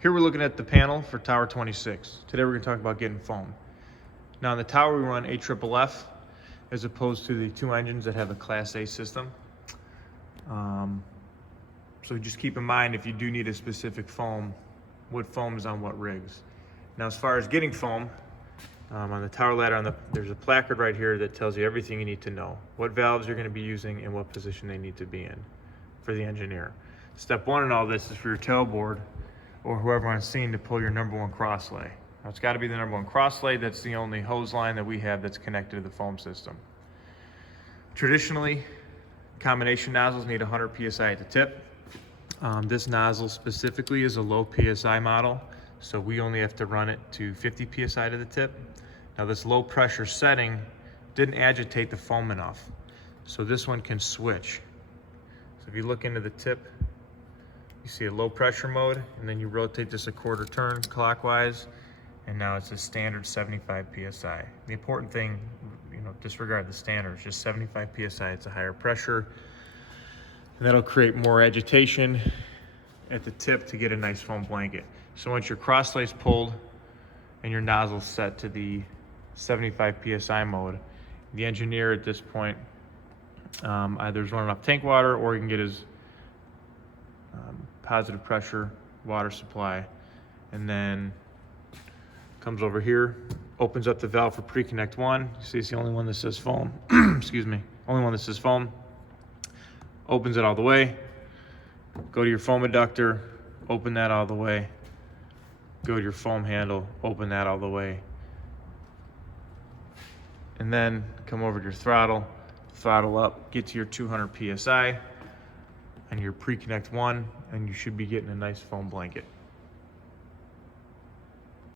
Here we're looking at the panel for Tower 26. Today we're going to talk about getting foam. Now in the tower we run AFFF as opposed to the two engines that have a Class A system. So just keep in mind if you do need a specific foam, what foam is on what rigs. Now as far as getting foam, on the tower ladder, there's a placard right here that tells you everything you need to know. What valves you're going to be using and what position they need to be in for the engineer. Step one in all this is for your tailboard or whoever on scene to pull your number one cross lay. Now it's got to be the number one cross lay. That's the only hose line that we have that's connected to the foam system. Traditionally, combination nozzles need 100 PSI at the tip. This nozzle specifically is a low PSI model, so we only have to run it to 50 PSI to the tip. Now this low pressure setting didn't agitate the foam enough, so this one can switch. So if you look into the tip, you see a low pressure mode, and then you rotate this a quarter turn clockwise, and now it's a standard 75 PSI. The important thing, disregard the standard, it's just 75 PSI, it's a higher pressure, and that'll create more agitation at the tip to get a nice foam blanket. So once your cross lay's pulled and your nozzle's set to the 75 PSI mode, the engineer at this point either is running off tank water or he can get his positive pressure water supply, and then comes over here, opens up the valve for pre-connect 1. You see it's the only one that says foam. Excuse me, only one that says foam. Opens it all the way. Go to your foam adductor, open that all the way. Go to your foam handle, open that all the way. And then come over to your throttle up, get to your 200 PSI and your pre-connect 1, and you should be getting a nice foam blanket.